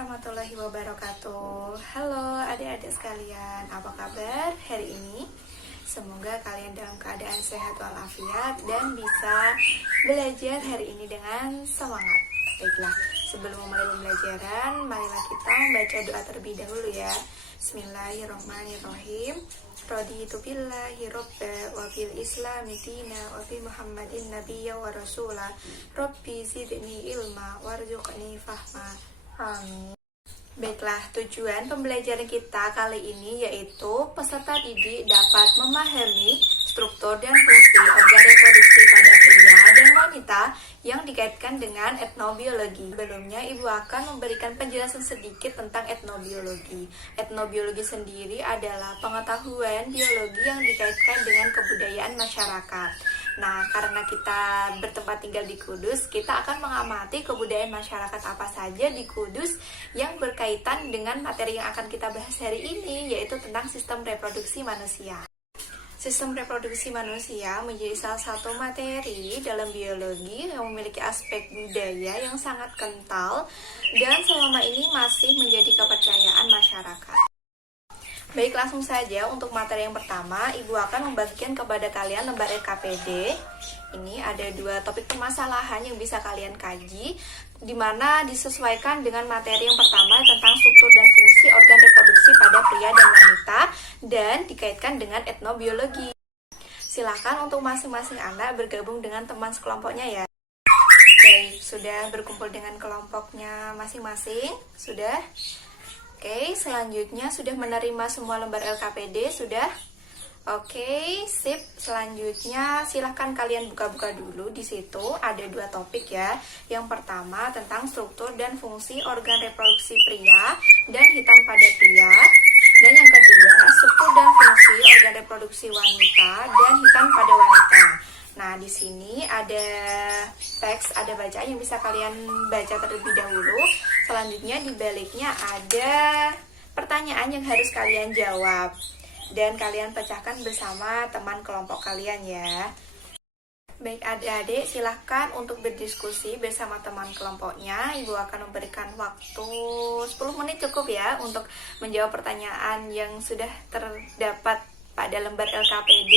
warahmatullahi wabarakatuh. Halo adik-adik sekalian, apa kabar hari ini? Semoga kalian dalam keadaan sehat walafiat dan bisa belajar hari ini dengan semangat. Baiklah, sebelum memulai pembelajaran, marilah kita membaca doa terlebih dahulu ya. Bismillahirrahmanirrahim. Raditu billahi robba wa bil islami dina wa bi muhammadin nabiyya wa rasula. Rabbi zidni ilma warzuqni fahma. Amin. Baiklah, tujuan pembelajaran kita kali ini yaitu peserta didik dapat memahami struktur dan fungsi organ reproduksi pada pria dan wanita yang dikaitkan dengan etnobiologi. Sebelumnya, Ibu akan memberikan penjelasan sedikit tentang etnobiologi. Etnobiologi sendiri adalah pengetahuan biologi yang dikaitkan dengan kebudayaan masyarakat. Nah, karena kita bertempat tinggal di Kudus, kita akan mengamati kebudayaan masyarakat apa saja di Kudus yang berkaitan dengan materi yang akan kita bahas hari ini, yaitu tentang sistem reproduksi manusia. Sistem reproduksi manusia menjadi salah satu materi dalam biologi yang memiliki aspek budaya yang sangat kental dan selama ini masih menjadi kepercayaan masyarakat. Baik, langsung saja untuk materi yang pertama, Ibu akan membagikan kepada kalian lembar LKPD. Ini ada 2 topik permasalahan yang bisa kalian kaji, di mana disesuaikan dengan materi yang pertama tentang struktur dan fungsi organ reproduksi pada pria dan wanita, dan dikaitkan dengan etnobiologi. Silakan untuk masing-masing anak bergabung dengan teman sekelompoknya ya. Baik, sudah berkumpul dengan kelompoknya masing-masing? Sudah? Oke, selanjutnya sudah menerima semua lembar LKPD, sudah? Oke, sip. Selanjutnya silahkan kalian buka-buka dulu. Di situ ada 2 topik ya. Yang pertama tentang struktur dan fungsi organ reproduksi pria dan hitan pada pria. Dan yang kedua, struktur dan fungsi organ reproduksi wanita dan hitan pada wanita. Nah, di sini ada teks, ada bacaan yang bisa kalian baca terlebih dahulu. Selanjutnya di baliknya ada pertanyaan yang harus kalian jawab. Dan kalian pecahkan bersama teman kelompok kalian ya. Baik adik-adik, silahkan untuk berdiskusi bersama teman kelompoknya. Ibu akan memberikan waktu 10 menit cukup ya untuk menjawab pertanyaan yang sudah terdapat pada lembar LKPD.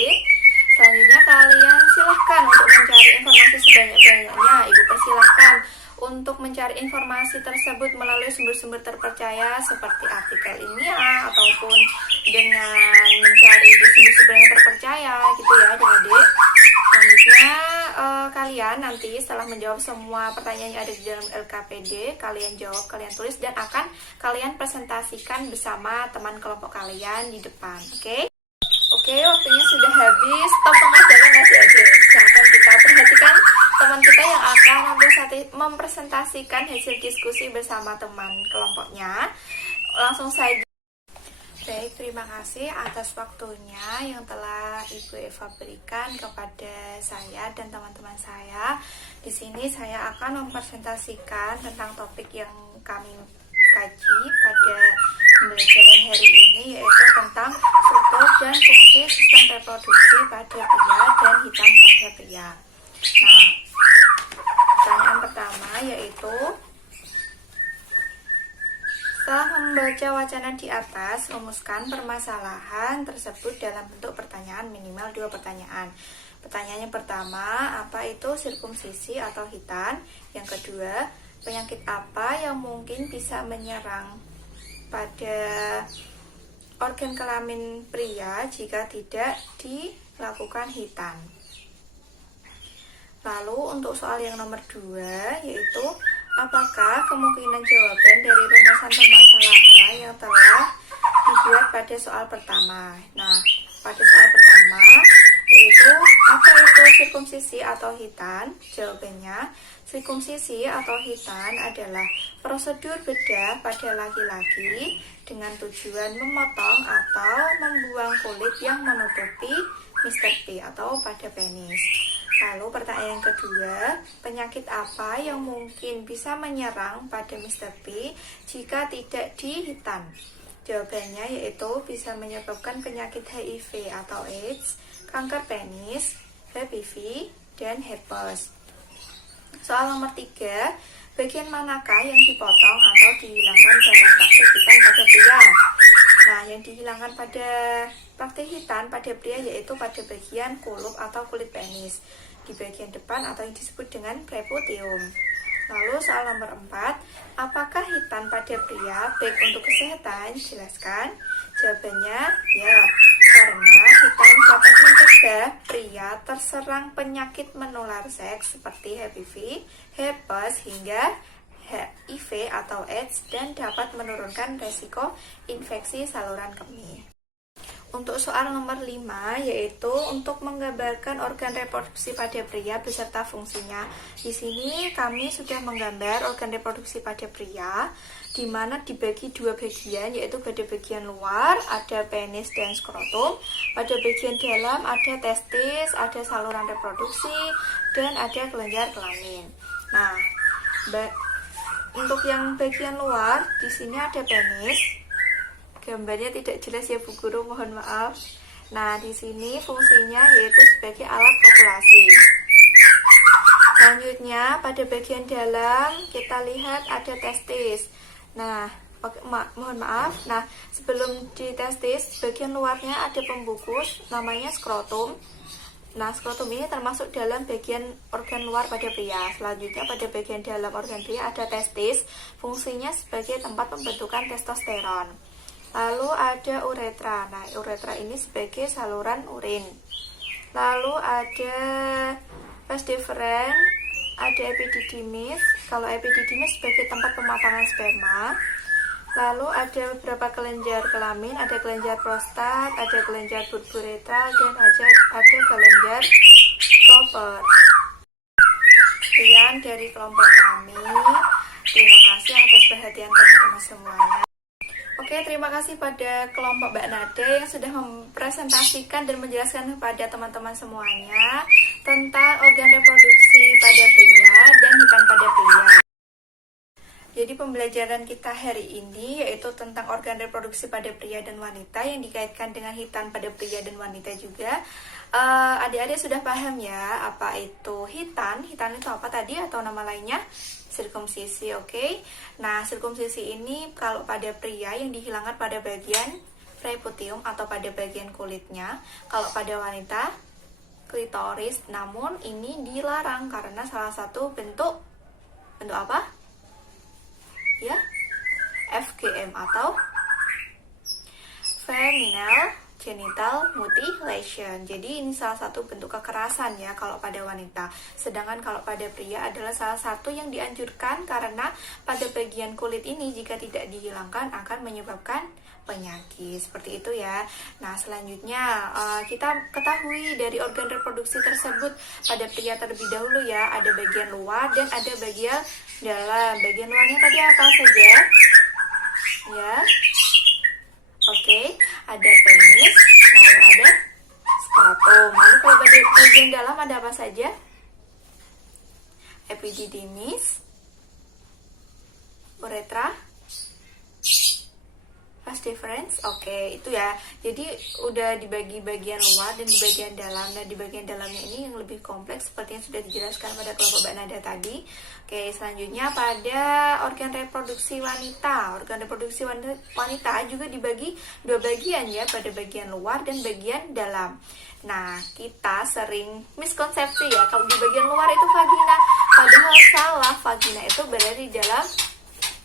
Selanjutnya kalian silahkan untuk mencari informasi sebanyak-banyaknya. Ibu persilahkan untuk mencari informasi tersebut melalui sumber-sumber terpercaya seperti artikel ilmiah ataupun dengan mencari di sumber-sumber yang terpercaya gitu ya adik-adik. Selanjutnya kalian nanti setelah menjawab semua pertanyaan yang ada di dalam LKPD, kalian jawab, kalian tulis dan akan kalian presentasikan bersama teman kelompok kalian di depan. Oke, waktunya sudah habis. Stop pengajaran adik-adik. Silahkan kita perhatikan teman kita yang akan mempresentasikan hasil diskusi bersama teman kelompoknya. Langsung saja. Baik, terima kasih atas waktunya yang telah Ibu Eva berikan kepada saya dan teman-teman saya. Di sini saya akan mempresentasikan tentang topik yang kami kaji pada pembelajaran hari ini, yaitu tentang struktur dan fungsi sistem reproduksi pada pria dan hitam pada pria. Nah, pertanyaan pertama yaitu, setelah membaca wacana di atas, rumuskan permasalahan tersebut dalam bentuk pertanyaan minimal 2 pertanyaan. Pertanyaan yang pertama, apa itu sirkumsisi atau hitan? Yang kedua, penyakit apa yang mungkin bisa menyerang pada organ kelamin pria jika tidak dilakukan hitan? Lalu untuk soal yang nomor 2 yaitu, apakah kemungkinan jawaban dari rumusan permasalahan yang telah dibuat pada soal pertama? Nah, pada soal pertama yaitu, apa itu sirkumsisi atau hitan? Jawabannya, sirkumsisi atau hitan adalah prosedur bedah pada laki-laki dengan tujuan memotong atau membuang kulit yang menutupi Mr. P atau pada penis. Lalu pertanyaan yang kedua, penyakit apa yang mungkin bisa menyerang pada Mr. P jika tidak dihitan? Jawabannya yaitu bisa menyebabkan penyakit HIV atau AIDS, kanker penis, HPV, dan herpes. Soal nomor 3, Bagian manakah yang dipotong atau dihilangkan dalam praktik hitan pada pria? Nah, yang dihilangkan pada praktik hitan pada pria yaitu pada bagian kulup atau kulit penis di bagian depan atau yang disebut dengan preputium. Lalu soal nomor 4, apakah hitan pada pria baik untuk kesehatan? Jelaskan. Jawabannya ya, karena hitan dapat mencegah pria terserang penyakit menular seks seperti HPV, herpes hingga HIV atau AIDS dan dapat menurunkan resiko infeksi saluran kemih. Untuk soal nomor 5, yaitu untuk menggambarkan organ reproduksi pada pria beserta fungsinya. Di sini kami sudah menggambar organ reproduksi pada pria, di mana dibagi dua bagian, yaitu pada bagian luar ada penis dan skrotum, pada bagian dalam ada testis, ada saluran reproduksi, dan ada kelenjar kelamin. Nah, untuk yang bagian luar, di sini ada penis. Gambarnya tidak jelas ya Bu Guru, mohon maaf. Nah, di sini fungsinya yaitu sebagai alat kopulasi. Selanjutnya, pada bagian dalam kita lihat ada testis. Nah, mohon maaf. Nah, sebelum di testis, bagian luarnya ada pembungkus namanya skrotum. Nah, skrotum ini termasuk dalam bagian organ luar pada pria. Selanjutnya, pada bagian dalam organ pria ada testis. Fungsinya sebagai tempat pembentukan testosteron. Lalu ada uretra. Nah, uretra ini sebagai saluran urin. Lalu ada vas deferens, ada epididymis. Kalau epididymis sebagai tempat pematangan sperma. Lalu ada beberapa kelenjar kelamin, ada kelenjar prostat, ada kelenjar burburetra, dan ada kelenjar proper. Sekian dari kelompok kami. Terima kasih atas perhatian teman-teman semuanya. Oke, terima kasih pada kelompok Mbak Nade yang sudah mempresentasikan dan menjelaskan kepada teman-teman semuanya tentang organ reproduksi pada pria dan hitan pada pria. Jadi pembelajaran kita hari ini yaitu tentang organ reproduksi pada pria dan wanita yang dikaitkan dengan hitan pada pria dan wanita juga. Adik-adik sudah paham ya apa itu hitan? Hitan itu apa tadi atau nama lainnya? Sirkumsisi, oke. Nah, sirkumsisi ini kalau pada pria yang dihilangkan pada bagian preputium atau pada bagian kulitnya. Kalau pada wanita, klitoris. Namun ini dilarang karena salah satu bentuk apa? Ya, FGM atau feminine genital mutilation. Jadi ini salah satu bentuk kekerasan ya kalau pada wanita. Sedangkan kalau pada pria adalah salah satu yang dianjurkan karena pada bagian kulit ini jika tidak dihilangkan akan menyebabkan penyakit. Seperti itu ya. Nah, selanjutnya kita ketahui dari organ reproduksi tersebut pada pria terlebih dahulu ya. Ada bagian luar dan ada bagian dalam. Bagian luarnya tadi apa saja? Ya. Oke, ada penis, lalu ada skrotum. Lalu kalau bagian dalam ada apa saja? Epididymis, uretra, vas deferens. Oke, itu ya. Jadi udah dibagi bagian luar dan di bagian dalam. Dan di bagian dalamnya ini yang lebih kompleks seperti yang sudah dijelaskan pada kelompok Mbak Nada tadi. Oke, selanjutnya pada organ reproduksi wanita. Organ reproduksi wanita juga dibagi dua bagian ya, pada bagian luar dan bagian dalam. Nah, kita sering miskonsepsi ya, kalau di bagian luar itu vagina. Padahal salah, vagina itu berada di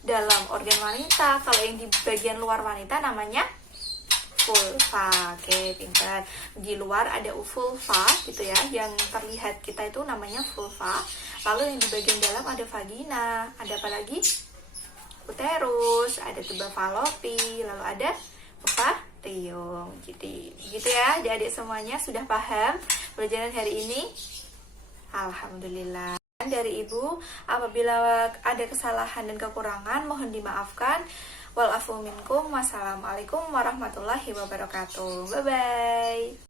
dalam organ wanita. Kalau yang di bagian luar wanita namanya vulva. Oke, pintar. Di luar ada vulva gitu ya, yang terlihat kita itu namanya vulva. Lalu yang di bagian dalam ada vagina. Ada apa lagi? Uterus, ada tuba falopi, lalu ada ovarium. Jadi gitu ya, adik-adik semuanya sudah paham pelajaran hari ini? Alhamdulillah. Dari Ibu, apabila ada kesalahan dan kekurangan mohon dimaafkan. Wal afu minkum. Wassalamualaikum warahmatullahi wabarakatuh. Bye bye.